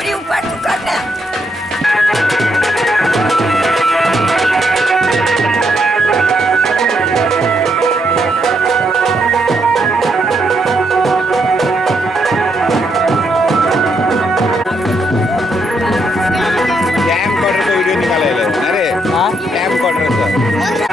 पूरी ऊपर तू करना। कॅम कॉर्डरचा व्हिडिओ निघालेला आहे. अरे कॅम कॉर्डरचा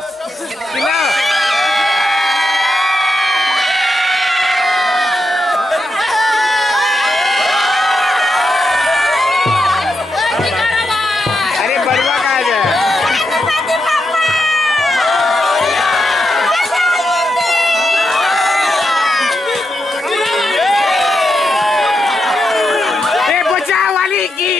चिल्लाओ चिल्लाओ। अरे बड़वा कहाँ जाए? ये बचाव वाली की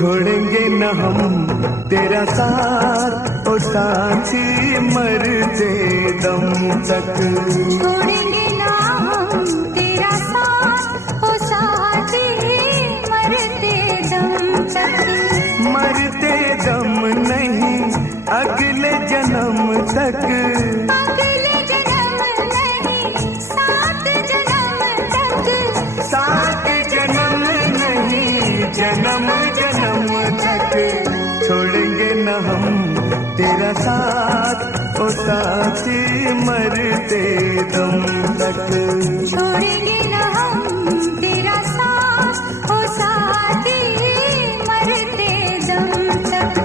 छोड़ेंगे न हम तेरा साथ ओ साथी मरते दम तक। छोड़ेंगे ना हम तेरा साथ ओ साथी मरते दम तक। मरते दम नहीं अगले जन्म तक। अगले जन्म नहीं सात जन्म तक। सात जन्म नहीं जन्म जन्म तक। छोड़ेंगे न हम तेरा साथ ओ साथी मरते दम तक। छोड़ेंगे ना हम तेरा साथ ओ साथी मरते दम तक।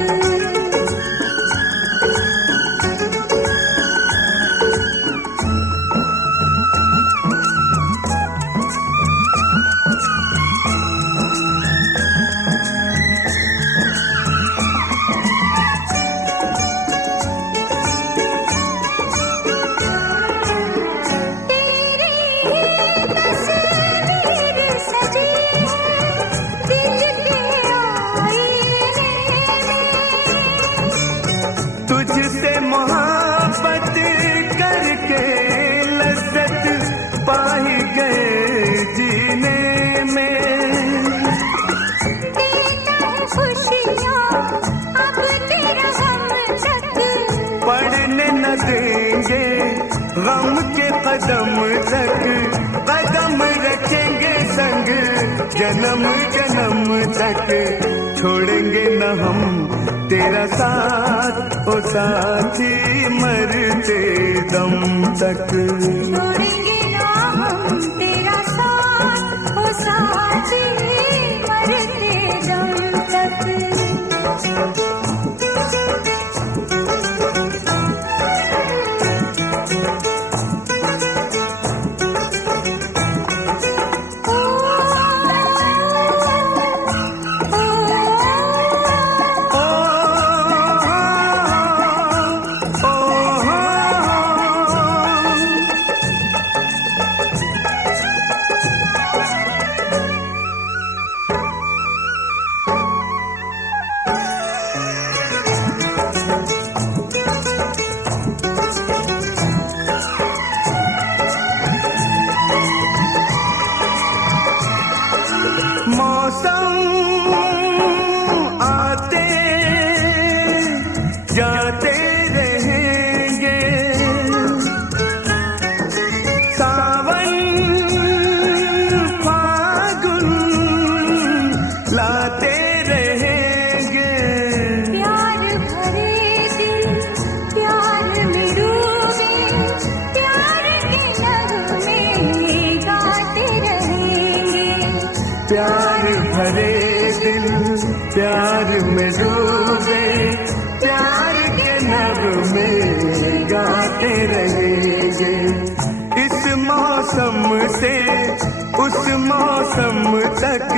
तुझसे मोहब्बत करके लज्जत पाई गए जीने में। खुशियाँ अब तेरा गम तक। पढ़ने न देंगे गम के कदम तक। कदम रखेंगे संग जन्म जन्म तक। छोड़ेंगे न हम तेरा साथ ओ साथी मरते दम तक। छोड़ेंगे ना हम तेरा साथ ओ साथी मरते दम तक। मौसम आते जाते रहेंगे। सावन फागुन लाते रहेंगे। प्यार भरे दिल प्यार में डूबे प्यार के नगमे गाते रहेंगे। प्यार भरे दिल प्यार में डूबे प्यार के नगमे गाते रहेंगे। इस मौसम से उस मौसम तक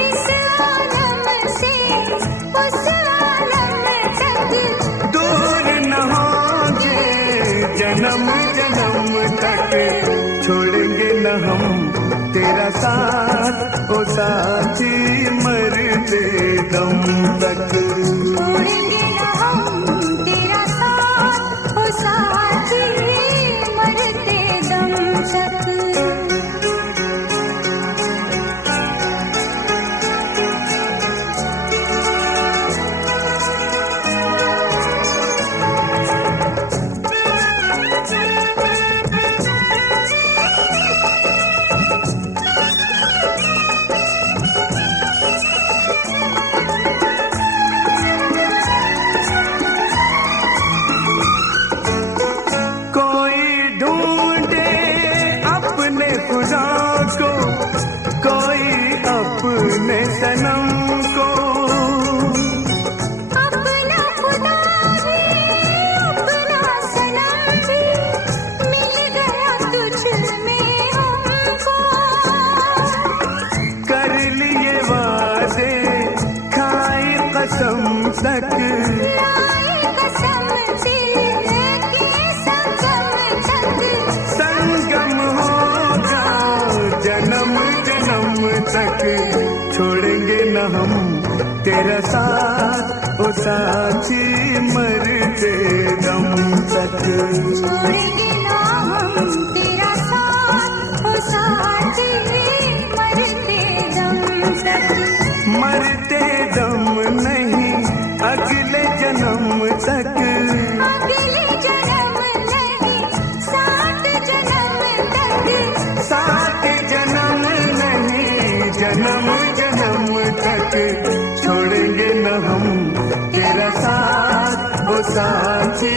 इस आलम से उस आलम तक दूर न होंगे जन्म जन्म तक छोड़ेंगे न हम तेरा साथ ओ साथी मरते दम तक छोड़ेंगे न हम तेरा साथ ओ साथी मरते दम तक। कोई ढूंढे अपने खुदा को कोई अपने सनम को अपना खुदा भी अपना सनम भी मिल गया तुझ में हमको। कर लिए वादे खाए कसम तक लाए कसम दिल के संगम तक संगम होगा जन्म जन्म तक छोड़ेंगे न हम तेरा साथ ओ साथी मरते दम तक छोड़ेंगे ना हम तेरा साथ ओ साथी मरते दम तक। मरते दम नहीं अगले जन्म तक अगले जन्म नहीं सात जन्म तक सात जन्म नहीं जन्म जन्म तक छोड़ेंगे न हम तेरा साथ ओ साथी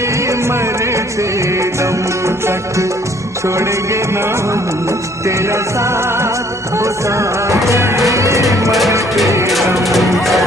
मरते दम तक छोड़ेंगे न हम तेरा साथ ओ साथी मरते दम तक।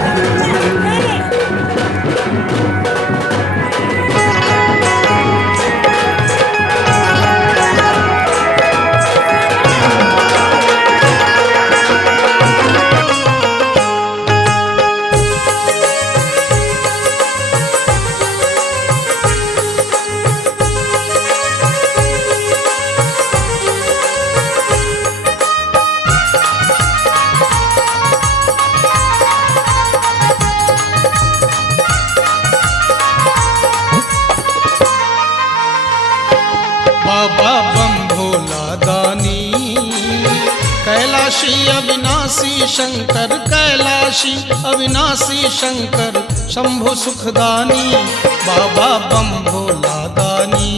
बाबा बम भोला दानी कैलाशी अविनाशी शंकर कैलाशी अविनाशी शंकर शंभु सुखदानी। बाबा बम भोला दानी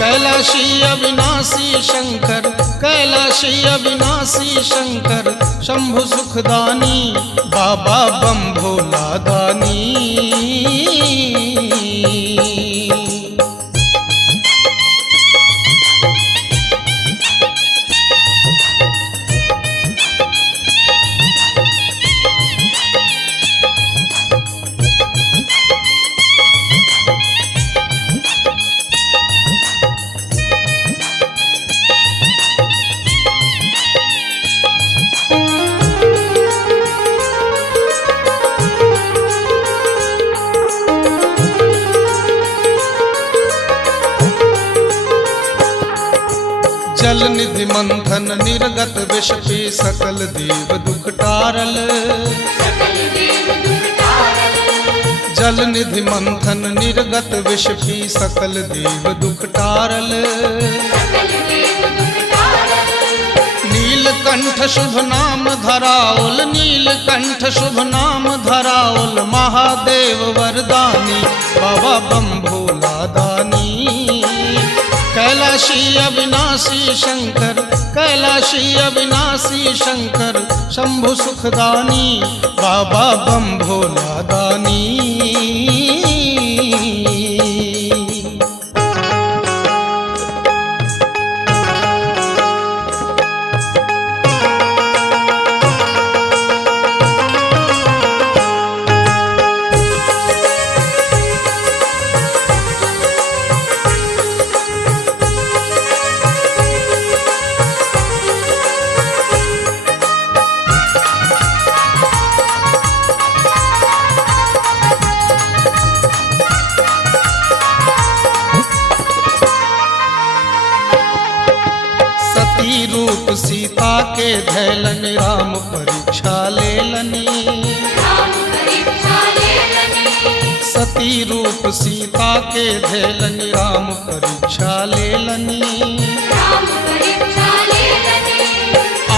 कैलाशी अविनाशी शंकर कैलाशी अविनाशी शंकर शंभु सुखदानी। बाबा बम भोला दानी। जल निधि मंथन निर्गत विष पी सकल देव दुख टारल। जल निधि मंथन निर्गत विष पी सकल देव दुख टारल। नीलकंठ शुभ नाम धराओल नीलकंठ शुभ नाम धराओल महादेव वरदानी। बाबा बम भोला दानी कैलाशी अविनाशी शंकर कैलाशी अविनाशी शंकर शंभु सुखदानी। बाबा बम भोला दानी। रूप सीता के धैलन राम परीक्षा लेलनी सती रूप सीता के धैलन राम परीक्षा लेलनी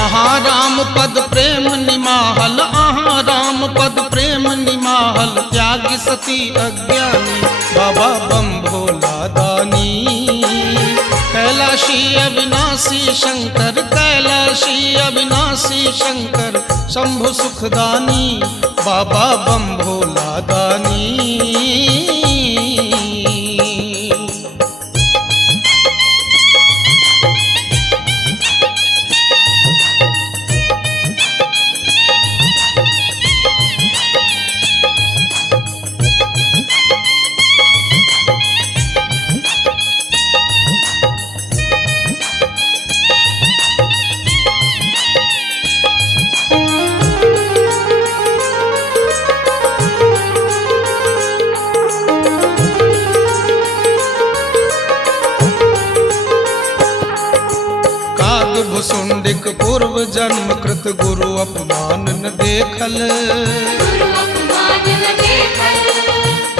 आहाँ राम पद प्रेम निमाहल आहाँ राम पद प्रेम निमाहल त्यागी सती अज्ञानी बाबा बम भोला दानी कैलाशी अविनाशी शंकर कैलाशी अविनाशी शंकर शंभु सुखदानी बाबा बम भोला दानी भुसुंडिक पूर्व जन्म कृत गुरु अपमान न देखल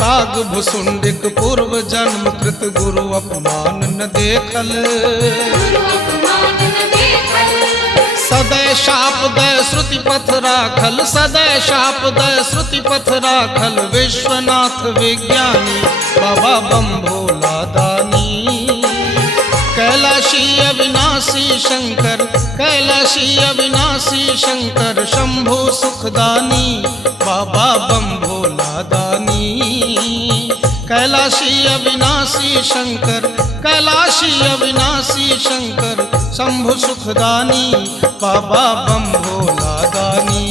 काग भुसुंडिक पूर्व जन्म कृत गुरु अपमान न देखल सदै शाप दय श्रुति पथ राखल सदै शाप दय श्रुति पथ राखल विश्वनाथ विज्ञानी बाबा बम भोला दानी कैलाशी अविनाशी शंकर कैलाशी अविनाशी शंकर शंभु सुखदानी बाबा बम भोला दानी कैलाशी अविनाशी शंकर कैलाशी अविनाशी शंकर शंभु सुखदानी बाबा बम भोला दानी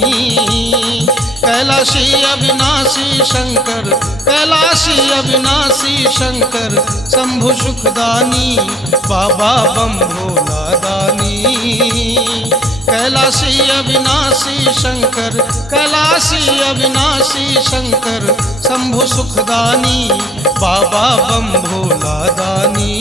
कैलाशी अविनाशी शंकर कैलाशी अविनाशी शंकर शंभु सुखदानी बाबा बम भोला दानी कैलाशी अविनाशी शंकर कैलाशी अविनाशी शंकर शंभु सुखदानी बाबा बम भोला दानी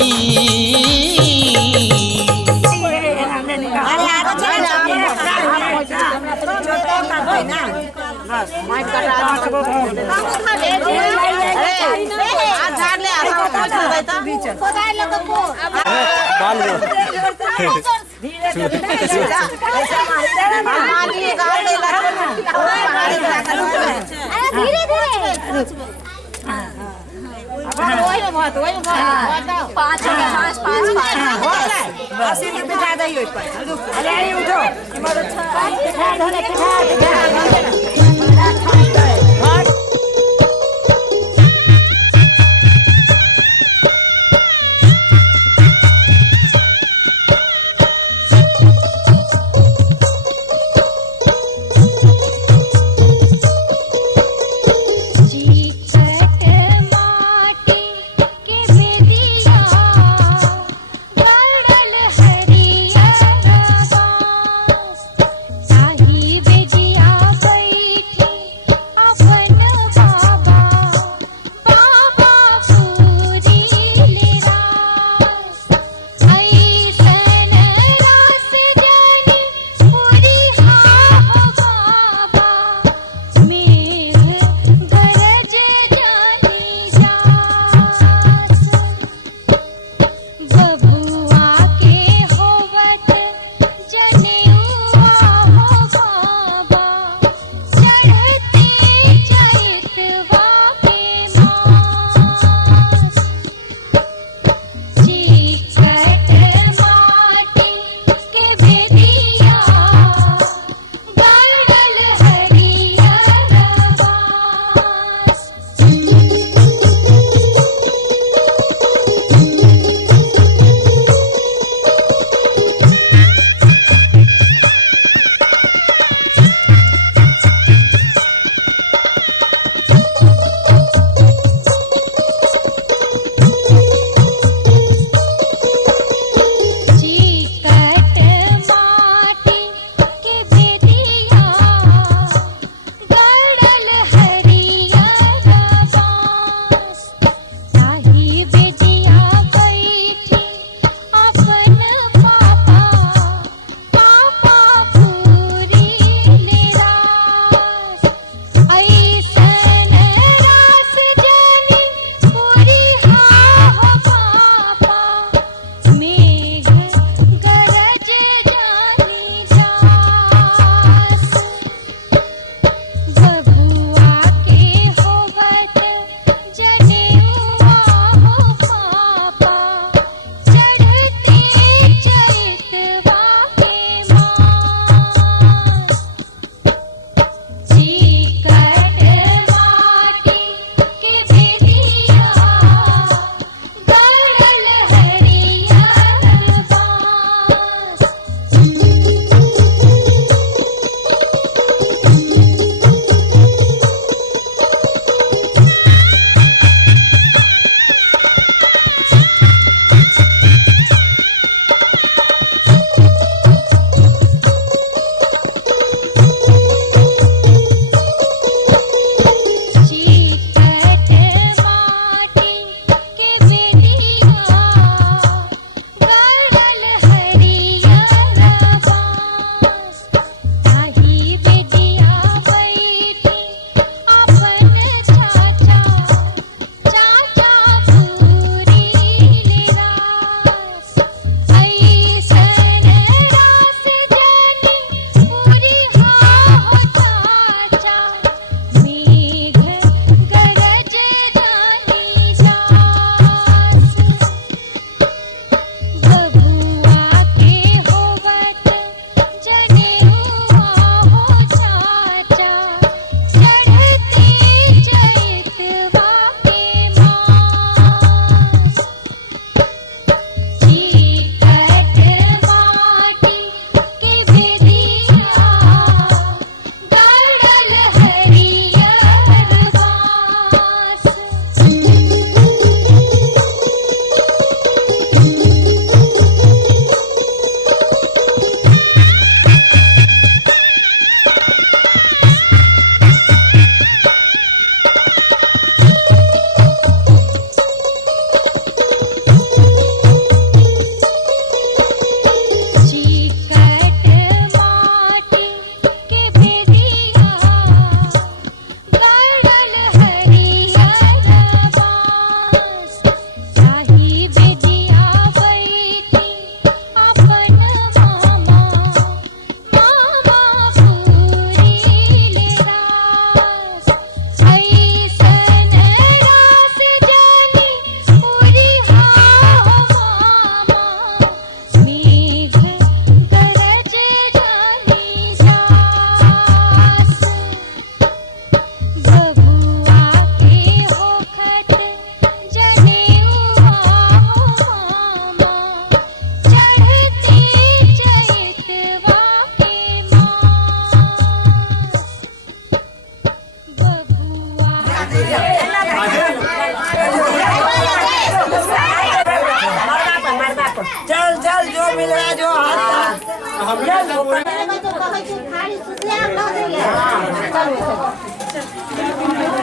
चल चल जो मिल रहा है जो हाथ